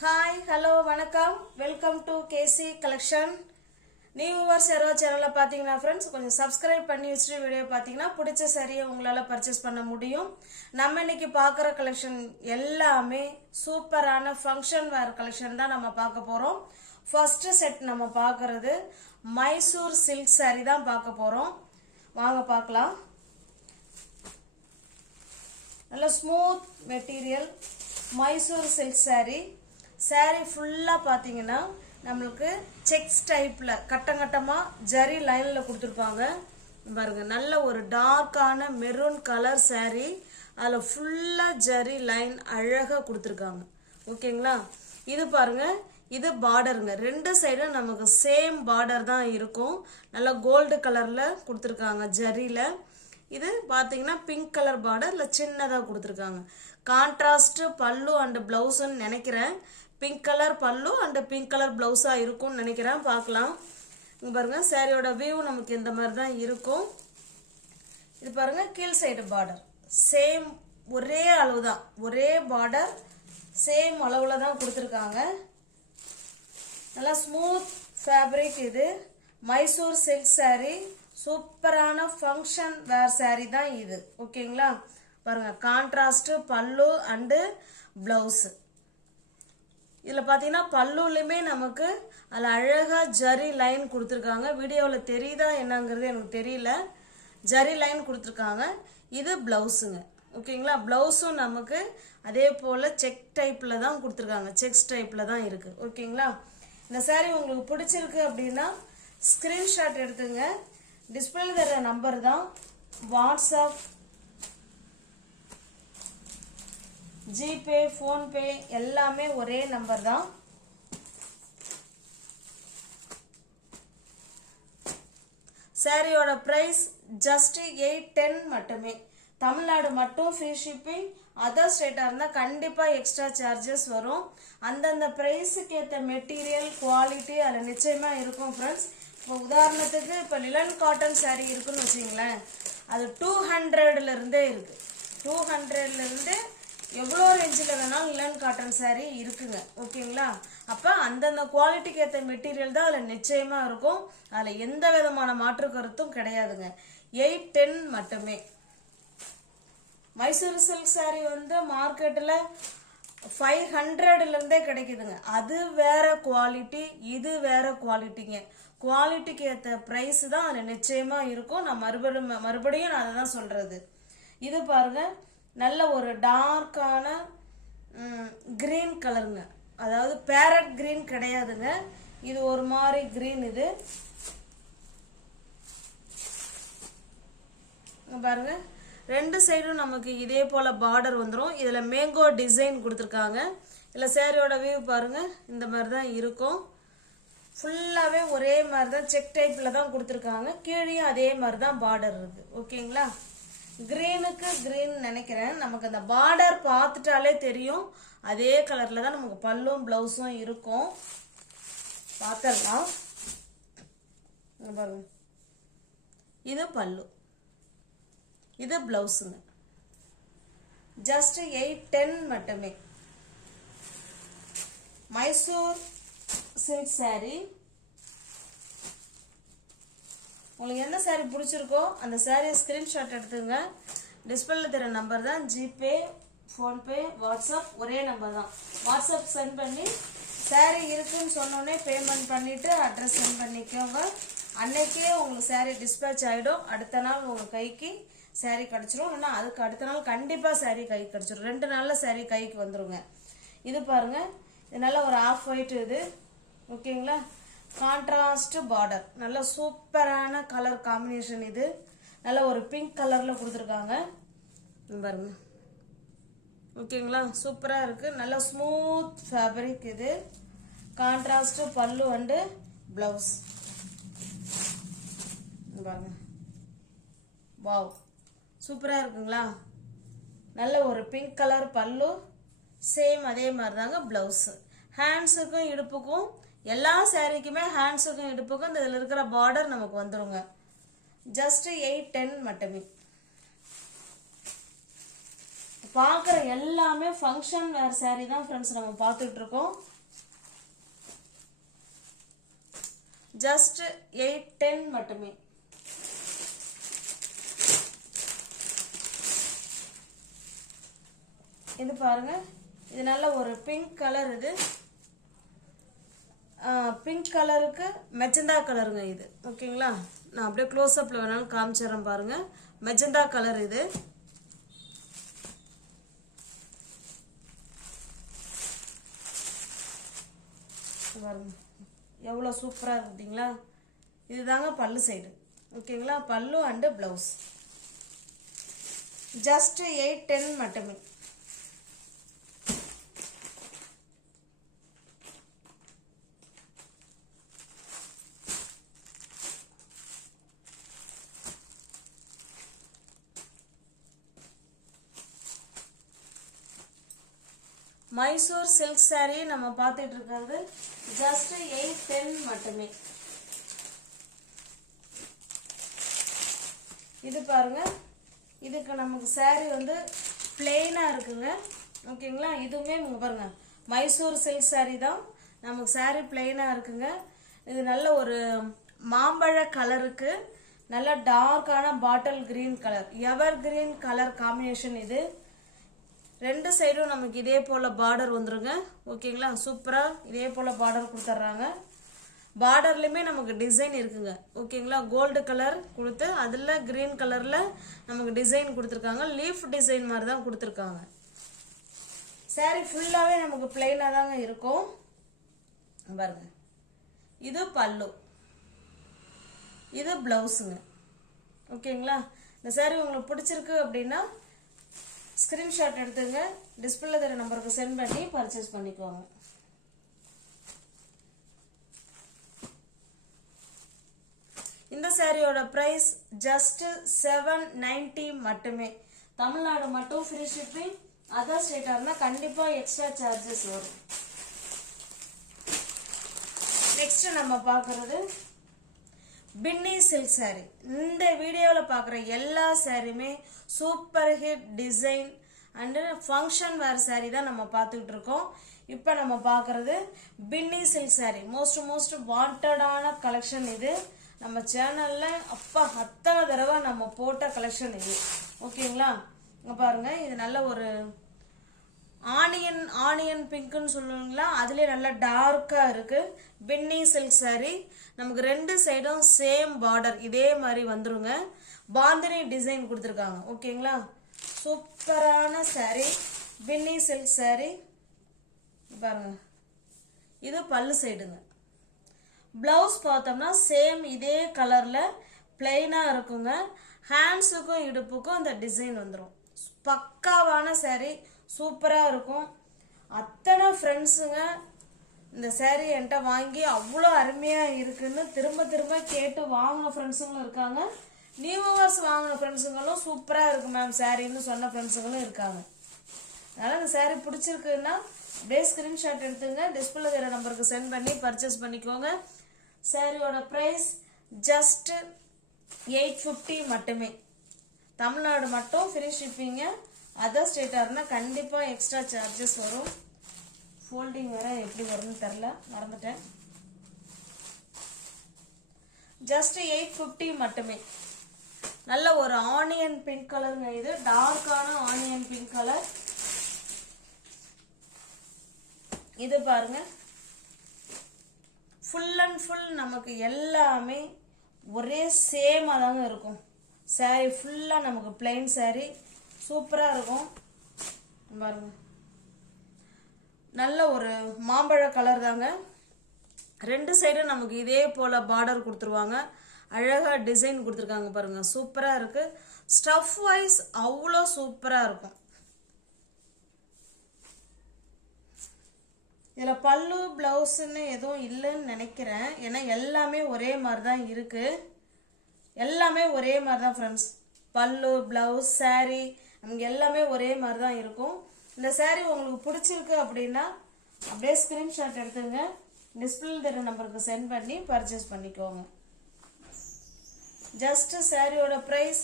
Hi hello வணக்கம் welcome to KC collection. New viewers யாரோ சேனலில் பார்த்தீங்கன்னா ஃப்ரெண்ட்ஸ் கொஞ்சம் சப்ஸ்கிரைப் பண்ணி வச்சுட்டு வீடியோ பார்த்தீங்கன்னா பிடிச்ச சரியை உங்களால் பர்ச்சேஸ் பண்ண முடியும். நம்ம இன்னைக்கு பார்க்குற கலெக்ஷன் எல்லாமே சூப்பரான ஃபங்க்ஷன் வேர் கலெக்ஷன் தான் நம்ம பார்க்க போகிறோம். ஃபர்ஸ்ட் செட் நம்ம பார்க்குறது மைசூர் சில்க் சாரீ தான் பார்க்க போகிறோம். வாங்க பார்க்கலாம். நல்ல smooth material Mysore silk sari. Sari ஃபுல்லாக பார்த்தீங்கன்னா நம்மளுக்கு செக்ஸ் டைப்பில் கட்டங்கட்டமாக ஜரி லைனில் கொடுத்துருப்பாங்க பாருங்க. நல்ல ஒரு டார்க்கான மெரூன் கலர் சாரீ, அதில் ஃபுல்லாக ஜரி லைன் அழகாக கொடுத்துருக்காங்க. ஓகேங்களா, இது பாருங்க, இது பார்டருங்க. ரெண்டு சைடும் நமக்கு சேம் பார்டர் தான் இருக்கும். நல்லா கோல்டு கலரில் கொடுத்துருக்காங்க ஜரியில். இது பார்த்தீங்கன்னா பிங்க் கலர் பார்டர் இல்லை சின்னதாக கொடுத்துருக்காங்க. கான்ட்ராஸ்ட் பல்லு அண்ட் பிளவுஸ்ன்னு நினைக்கிறேன். பிங்க் கலர் பல்லு அண்ட் பிங்க் கலர் பிளவுஸாக இருக்கும்னு நினைக்கிறேன். பார்க்கலாம். இங்கே பாருங்க, சாரியோட வியூ நமக்கு இந்த மாதிரி தான் இருக்கும். இது பாருங்க, கீழ் சைடு பார்டர் சேம் ஒரே அளவு தான், ஒரே பார்டர் சேம் அளவில் தான் கொடுத்துருக்காங்க. நல்லா ஸ்மூத் ஃபேப்ரிக். இது மைசூர் சில்க் சாரீ, சூப்பரான ஃபங்க்ஷன் வேர் சாரீ தான் இது. ஓகேங்களா, பாருங்க கான்ட்ராஸ்ட் பல்லு அண்டு பிளவுஸ். இதில் பார்த்தீங்கன்னா பல்லுலையுமே நமக்கு அதில் அழகாக ஜரி லைன் கொடுத்துருக்காங்க. வீடியோவில் தெரியுதா என்னங்கிறது எனக்கு தெரியல. ஜரி லைன் கொடுத்துருக்காங்க. இது பிளவுஸுங்க. ஓகேங்களா, பிளவுஸும் நமக்கு அதே போல் செக் டைப்பில் தான் கொடுத்துருக்காங்க. செக்ஸ் டைப்பில் தான் இருக்குது. ஓகேங்களா, இந்த சாரீ உங்களுக்கு பிடிச்சிருக்கு அப்படின்னா ஸ்க்ரீன்ஷாட் எடுத்துங்க. டிஸ்பிளேல தர நம்பர் தான். வாட்ஸ்அப், ஜிபே, ஃபோன்பே எல்லாமே ஒரே நம்பர் தான். சாரியோட பிரைஸ் ஜஸ்ட் 810 மட்டுமே. தமிழ்நாடு மட்டும் ஃப்ரீ ஷிப்பிங். அதர் ஸ்டேட்டாக இருந்தால் கண்டிப்பாக எக்ஸ்ட்ரா சார்ஜஸ் வரும். அந்தந்த ப்ரைஸுக்கு ஏற்ற மெட்டீரியல் குவாலிட்டி அதில் நிச்சயமாக இருக்கும் ஃப்ரெண்ட்ஸ். இப்போ உதாரணத்துக்கு இப்போ லிலன் காட்டன் சாரீ இருக்குன்னு வச்சிங்களேன், அது 200லேருந்தே இருக்குது. 200லேருந்து எவ்வளோ ரேஞ்சில் வேணாலும் லிலன் காட்டன் சாரீ இருக்குங்க. ஓகேங்களா, அப்போ அந்தந்த குவாலிட்டிக்கு ஏற்ற மெட்டீரியல் தான் அதில் நிச்சயமாக இருக்கும். அதில் எந்த விதமான மாற்று கருத்தும் கிடையாதுங்க. 810 மட்டுமே. மைசூர் சில்க் சாரீ வந்து மார்க்கெட்டில் 500லேருந்தே கிடைக்குதுங்க. அது வேற குவாலிட்டி, இது வேற குவாலிட்டிங்க. குவாலிட்டிக்கு ஏற்ற ப்ரைஸ் தான் அதில் நிச்சயமாக இருக்கும். நான் மறுபடியும் நான் அதை தான் சொல்கிறது. இது பாருங்க, நல்ல ஒரு டார்க்கான கிரீன் கலருங்க. அதாவது பேரட் கிரீன் கிடையாதுங்க, இது ஒரு மாதிரி கிரீன். இது பாருங்க, ரெண்டு சைடும் நமக்கு இதே போல பார்டர் வந்துடும். இதில் மேங்கோ டிசைன் கொடுத்துருக்காங்க. இதில் சாரியோட வியூ பாருங்க, இந்த மாதிரி தான் இருக்கும். ஃபுல்லாகவே ஒரே மாதிரி தான் செக் டைப்பில் தான் கொடுத்துருக்காங்க. கீழேயும் அதே மாதிரி தான் பார்டர் இருக்கு. ஓகேங்களா, கிரீனுக்கு கிரீன் நினைக்கிறேன். நமக்கு அந்த பார்டர் பார்த்துட்டாலே தெரியும். அதே கலரில் தான் நமக்கு பல்லும் ப்ளவுஸும் இருக்கும். பார்த்துடலாம். பாருங்க, இது பல்லு, இது பிளவுஸுங்க. ஜஸ்ட் 810 மட்டுமே. மைசூர் சில்க் சாரீ. உங்களுக்கு எந்த சாரீ பிடிச்சிருக்கோ அந்த சாரியை ஸ்க்ரீன்ஷாட் எடுத்துங்க. டிஸ்பிளேல தர நம்பர் தான். ஜிபே, ஃபோன்பே, வாட்ஸ்அப் ஒரே நம்பர் தான். வாட்ஸ்அப் சென்ட் பண்ணி சாரீ இருக்குன்னு சொன்னோடனே பேமெண்ட் பண்ணிவிட்டு அட்ரஸ் சென்ட் பண்ணிக்கோங்க. அன்னைக்கே உங்களுக்கு சாரீ டிஸ்பேச் ஆகிடும். அடுத்த நாள் உங்கள் கைக்கு சாரீ கிடச்சிரும். இல்லைன்னா அதுக்கு அடுத்த நாள் கண்டிப்பாக சாரீ கைக்கு கிடச்சிரும். 2 நாளில் சாரீ கைக்கு வந்துருங்க. இது பாருங்க, இது நல்ல ஒரு ஆஃப் ஒயிட். இது ஓகேங்களா, கான்ட்ராஸ்ட் பார்டர், நல்ல சூப்பரான கலர் காம்பினேஷன். இது நல்ல ஒரு பிங்க் கலரில் கொடுத்துருக்காங்க பாருங்க. ஓகேங்களா, சூப்பராக இருக்குது. நல்ல ஸ்மூத் ஃபேப்ரிக். இது கான்ட்ராஸ்ட் பல்லு அண்டு பிளவுஸ் பாருங்க. வாவ், சூப்பராக இருக்குங்களா. நல்ல ஒரு பிங்க் கலர் பல்லு, சேம் அதே மாதிரி தாங்க பிளவுஸ். ஹேண்ட்ஸுக்கும் இடுப்புக்கும் எல்லா சாரீக்குமே ஹேண்ட்ஸுக்கும் இடுப்புக்கும் இந்த இதில் இருக்கிற பார்டர் நமக்கு வந்துருங்க. ஜஸ்ட் 810 மட்டுமே. பார்க்குற எல்லாமே ஃபங்க்ஷன் வேர் saree தான் ஃப்ரெண்ட்ஸ் நம்ம பார்த்துட்டு இருக்கோம். ஜஸ்ட் 810 மட்டுமே. இது பாருங்க, இது நல்ல ஒரு பிங்க் கலர். இது பிங்க் கலருக்கு மெஜந்தா கலருங்க இது. ஓகேங்களா, நான் அப்படியே க்ளோஸ் அப்ல வேணாலும் காமிச்சிடறேன் பாருங்க. மெஜந்தா கலர் இது. பாருங்க எவ்வளோ சூப்பராக இருக்குங்களா. இதுதாங்க பல்லு சைடு. ஓகேங்களா, பல்லு அண்டு பிளவுஸ். ஜஸ்ட் 810 மட்டுமே. மைசூர் சில்க் saree நம்ம பார்த்துட்டு இருக்கிறது ஜஸ்ட் 810 மட்டுமே. இது பாருங்க, இதுக்கு நமக்கு saree வந்து பிளெயினா இருக்குங்க. ஓகேங்களா, இதுவுமே பாருங்க மைசூர் சில்க் saree தான். நமக்கு saree பிளெயினா இருக்குங்க. இது நல்ல ஒரு மாம்பழ கலருக்கு நல்ல டார்க்கான bottle green colour, ever green colour combination. இது ரெண்டு சைடும் நமக்கு இதே போல பார்டர் வந்துருங்க. ஓகேங்களா, சூப்பரா இதே போல பார்டர் கொடுத்துட்றாங்க. பார்டர்லயுமே நமக்கு டிசைன் இருக்குங்க. ஓகேங்களா, கோல்டு கலர் கொடுத்து அதுல கிரீன் கலர்ல நமக்கு டிசைன் கொடுத்துருக்காங்க. லீஃப் டிசைன் மாதிரி தான் கொடுத்துருக்காங்க. saree ஃபுல்லாவே நமக்கு பிளெயினா தாங்க இருக்கும். பாருங்க, இது பல்லு, இது பிளவுஸுங்க. ஓகேங்களா, இந்த saree உங்களுக்கு பிடிச்சிருக்கு அப்படின்னா ஸ்கிரீன்ஷாட் எடுத்துங்க, டிஸ்பிளேல தெரிய நம்பருக்கு சென்ட் பண்ணி பர்ச்சேஸ் பண்ணிக்கோங்க. இந்த சாரியோட பிரைஸ் ஜஸ்ட் 790 மட்டுமே. தமிழ்நாடு மட்டும் ஃப்ரீ ஷிப்பிங். அதர் ஸ்டேட்டா இருந்தா கண்டிப்பா எக்ஸ்ட்ரா சார்ஜஸ் வரும். நெக்ஸ்ட் நம்ம பார்க்கறது பின்னி சில்க் saree. இந்த வீடியோவில் பார்க்குற எல்லா சாரியுமே super hit design and function wear saree தான் நம்ம பார்த்துக்கிட்டு இருக்கோம். இப்போ நம்ம பார்க்குறது பின்னி சில்க் saree. மோஸ்ட் வாண்டடான கலெக்ஷன் இது. நம்ம சேனலில் அப்பா அத்தனை தடவை நம்ம போட்ட கலெக்ஷன் இது. ஓகேங்களா, இங்கே பாருங்க, இது நல்ல ஒரு ஆனியன் பிங்க்னு சொல்லுவீங்களா, அதுலேயே நல்லா டார்க்காக இருக்கு. பின்னி சில்க் saree நமக்கு ரெண்டு சைடும் சேம் பார்டர் இதே மாதிரி வந்துருங்க. பாந்தினி டிசைன் கொடுத்துருக்காங்க. ஓகேங்களா, சூப்பரான saree பின்னி சில்க் saree. பாருங்க, இது பல்லு சைடுங்க. பிளவுஸ் பார்த்தோம்னா சேம் இதே கலர்ல பிளெயினா இருக்குங்க. ஹேண்ட்ஸுக்கும் இடுப்புக்கும் இந்த டிசைன் வந்துடும். பக்காவான saree, சூப்பரா இருக்கும். அத்தனை ஃப்ரெண்ட்ஸுங்க இந்த saree என்கிட்ட வாங்கி அவ்வளோ அருமையா இருக்குன்னு திரும்ப கேட்டு வாங்கின ஃப்ரெண்ட்ஸுங்களும் இருக்காங்க. நியூவர்ஸ் வாங்கின ஃப்ரெண்ட்ஸுங்களும் சூப்பரா இருக்கு மேம் சாரின்னு சொன்ன ஃப்ரெண்ட்ஸுங்களும் இருக்காங்க. அதனால இந்த saree பிடிச்சிருக்குன்னா அப்படியே ஸ்கிரீன்ஷாட் எடுத்துங்க, டிஸ்பிளே வேற நம்பருக்கு சென்ட் பண்ணி பர்ச்சேஸ் பண்ணிக்கோங்க. சாரியோட பிரைஸ் ஜஸ்ட் 850 மட்டுமே. தமிழ்நாடு மட்டும் ஃப்ரீ ஷிப்பிங்க. அதர் ஸ்டேட்டா இருந்தா கண்டிப்பா எக்ஸ்ட்ரா சார்ஜஸ் வரும். ஃபோல்டிங் வேற எப்படி வரும்னு தெரியல, மறந்துட்டேன். ஜஸ்ட் 850 மட்டுமே. நல்ல ஒரு ஆனியன் பிங்க் கலருங்க. இது டார்க்கான ஆனியன் பிங்க் கலர். இது பாருங்க, ஃபுல் அண்ட் ஃபுல் நமக்கு எல்லாமே ஒரே சேமா தாங்க இருக்கும். saree ஃபுல்லா நமக்கு பிளைன் saree சூப்பரா இருக்கும். பாருங்க, நல்ல ஒரு மாம்பழ கலர் தாங்க. ரெண்டு சைடும் நமக்கு இதே போல பார்டர் கொடுத்துருவாங்க. அழகா டிசைன் கொடுத்துருக்காங்க பாருங்க, சூப்பரா இருக்கு. ஸ்டஃப் வைஸ் அவ்வளோ சூப்பரா இருக்கும். இதுல பல்லு பிளவுஸ்ன்னு எதுவும் இல்லைன்னு நினைக்கிறேன். ஏன்னா எல்லாமே ஒரே மாதிரி தான் இருக்கு. எல்லாமே ஒரே மாதிரி தான் ஃப்ரெண்ட்ஸ். பல்லு பிளவுஸ் saree நமக்கு எல்லாமே ஒரே மாதிரி தான் இருக்கும். இந்த saree உங்களுக்கு பிடிச்சிருக்கு அப்படின்னா அப்படியே ஸ்கிரீன்ஷாட் எடுத்துங்க, டிஸ்பிளே தெரிய நம்பருக்கு சென்ட் பண்ணி பர்ச்சேஸ் பண்ணிக்கோங்க. ஜஸ்ட் சாரியோட பிரைஸ்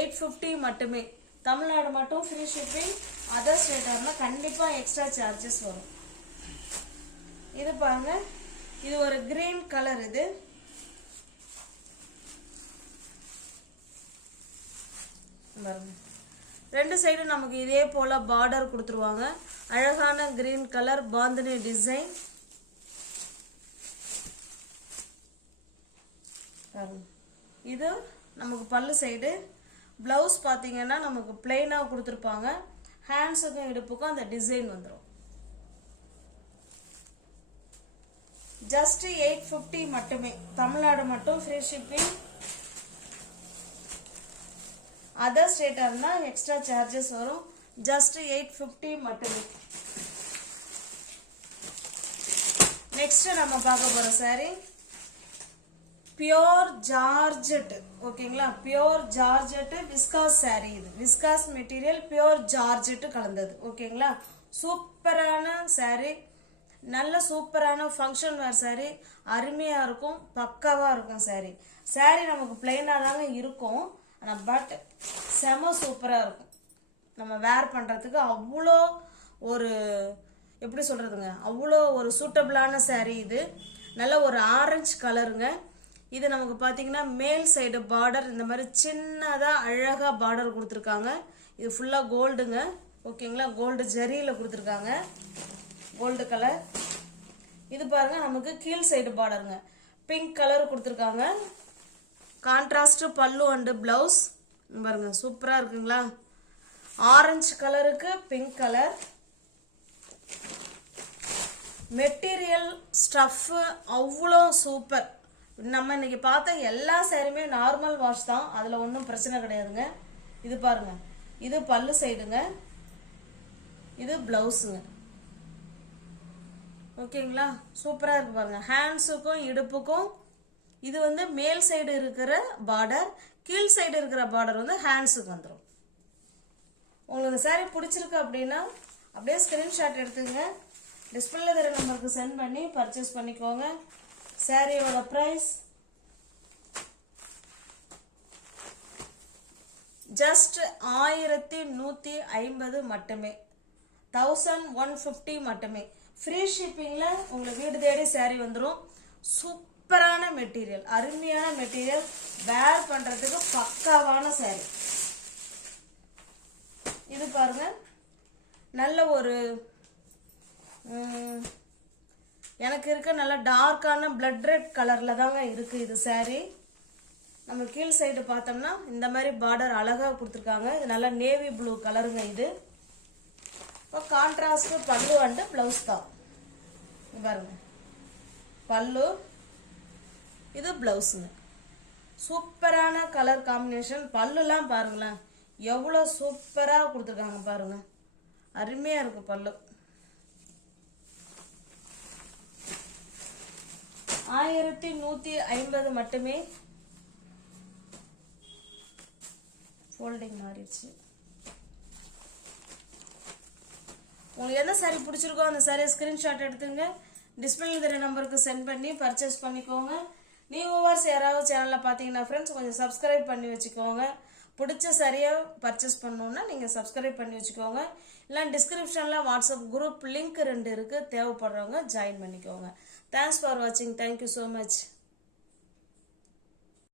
850 மட்டுமே. தமிழ்நாடு மட்டும் ஃப்ரீ ஷிப்பிங், அதர் ஸ்டேட்டாக கண்டிப்பாக எக்ஸ்ட்ரா சார்ஜஸ் வரும். இது பாருங்க, இது ஒரு கிரீன் கலர். இது பாருங்க, ரெண்டு சைடும் நமக்கு இதே போல பார்டர் கொடுத்துருவாங்க. அழகான கிரீன் கலர் பாந்தினி டிசைன். இது நமக்கு பல்லு சைடு. பிளவுஸ் பார்த்தீங்கன்னா நமக்கு பிளெயினாக கொடுத்துருப்பாங்க. ஹேண்ட்ஸுக்கும் இடுப்புக்கும் அந்த டிசைன் வந்துடும். ஜஸ்ட் 850 மட்டுமே. தமிழ்நாடு மட்டும் ஃப்ரீ ஷிப்பிங். அதர் ஸ்டேட்டாக இருந்தால் எக்ஸ்ட்ரா சார்ஜஸ் வரும். ஜஸ்ட் 850 மட்டுமே. நெக்ஸ்ட் நம்ம பார்க்க போகிற saree பியோர் ஜார்ஜெட். ஓகேங்களா, பியோர் ஜார்ஜெட் விஸ்காஸ் saree. இது விஸ்காஸ் மெட்டீரியல், பியோர் ஜார்ஜெட் கலந்தது. ஓகேங்களா, சூப்பரான saree, நல்ல சூப்பரான ஃபங்க்ஷன் வேர் saree. அருமையாக இருக்கும், பக்காவாக இருக்கும் saree. saree நமக்கு பிளெயினாக தாங்க இருக்கும், ஆனால் பட் செம சூப்பராக இருக்கும். நம்ம வேர் பண்ணுறதுக்கு அவ்வளோ ஒரு எப்படி சொல்கிறதுங்க, அவ்வளோ ஒரு சூட்டபிளான saree. இது நல்ல ஒரு ஆரஞ்சு கலருங்க. இது நமக்கு பார்த்தீங்கன்னா மேல் சைடு பார்டர் இந்த மாதிரி சின்னதாக அழகாக பார்டர் கொடுத்துருக்காங்க. இது ஃபுல்லாக கோல்டுங்க. ஓகேங்களா, கோல்டு ஜரியில் கொடுத்துருக்காங்க, கோல்டு கலர். இது பாருங்க, நமக்கு கீழ் சைடு பார்டருங்க, பிங்க் கலர் கொடுத்துருக்காங்க. கான்ட்ராஸ்ட் பல்லு அண்டு பிளவுஸ் பாருங்க, சூப்பராக இருக்குங்களா. ஆரஞ்சு கலருக்கு பிங்க் கலர். மெட்டீரியல் ஸ்டஃப் அவ்வளோ சூப்பர். நம்ம இன்னைக்கு பார்த்த எல்லா சேரீயுமே நார்மல் வாஷ் தான், அதில் ஒன்றும் பிரச்சனை கிடையாதுங்க. இது பாருங்க, இது பல்லு சைடுங்க, இது பிளவுஸுங்க. ஓகேங்களா, சூப்பராக இருக்கு பாருங்க. ஹேண்ட்ஸுக்கும் இடுப்புக்கும் இது வந்து மேல் சைடு இருக்கிற பார்டர், கீழ் சைடு இருக்கிற பார்டர் வந்து ஹேண்ட்ஸுக்கு வந்துடும். உங்களுக்கு saree பிடிச்சிருக்கு அப்படின்னா அப்படியே ஸ்கிரீன்ஷாட் எடுத்துங்க, டிஸ்பிளேல தர நம்பருக்கு சென்ட் பண்ணி பர்ச்சேஸ் பண்ணிக்கோங்க. சாரியோட பிரைஸ் ஜஸ்ட் 1150 மட்டுமே, 1150 மட்டுமே. ஃப்ரீ ஷிப்பிங்ல உங்களுக்கு வீடு தேடி சாரி வந்துடும். சூப்பரான மெட்டீரியல், அருமையான மெட்டீரியல், வேர் பண்றதுக்கு பக்காவான சாரி. இது பாருங்க, நல்ல ஒரு எனக்கு இருக்க நல்ல டார்க்கான பிளட் ரெட் கலர்ல தாங்க இருக்கு இது சாரி. நம்ம கீழ் சைடு பார்த்தோம்னா இந்த மாதிரி பார்டர் அழகா கொடுத்துருக்காங்க. இது நல்ல நேவி ப்ளூ கலருங்க. இது இப்போ கான்ட்ராஸ்ட் பல்லு அண்டு பிளவுஸ் தான். பாருங்க, பல்லு, இது பிளவுஸுங்க. சூப்பரான கலர் காம்பினேஷன். பல்லுலாம் பாருங்களேன் எவ்வளோ சூப்பராக கொடுத்துருக்காங்க பாருங்க, அருமையாக இருக்கு பல்லு. 1150 மட்டுமே. ஃபோல்டிங் மாறிடுச்சு. உங்களுக்கு எந்த சாரி பிடிச்சிருக்கோ அந்த சாரியை ஸ்கிரீன்ஷாட் எடுத்துங்க, டிஸ்பிளேல தெரிய நம்பருக்கு சென்ட் பண்ணி பர்ச்சேஸ் பண்ணிக்கோங்க. நியூவர்ஸ் யாராவது சேனலில் பார்த்தீங்கன்னா ஃப்ரெண்ட்ஸ் கொஞ்சம் சப்ஸ்கிரைப் பண்ணி வச்சுக்கோங்க. பிடிச்ச சரியாக பர்ச்சேஸ் பண்ணணுன்னா நீங்கள் சப்ஸ்கிரைப் பண்ணி வச்சுக்கோங்க. இல்லை டிஸ்கிரிப்ஷனில் வாட்ஸ்அப் குரூப் லிங்க் 2 இருக்குது, தேவைப்படுறவங்க ஜாயின் பண்ணிக்கோங்க. தேங்க்ஸ் ஃபார் வாட்சிங். Thank you so much.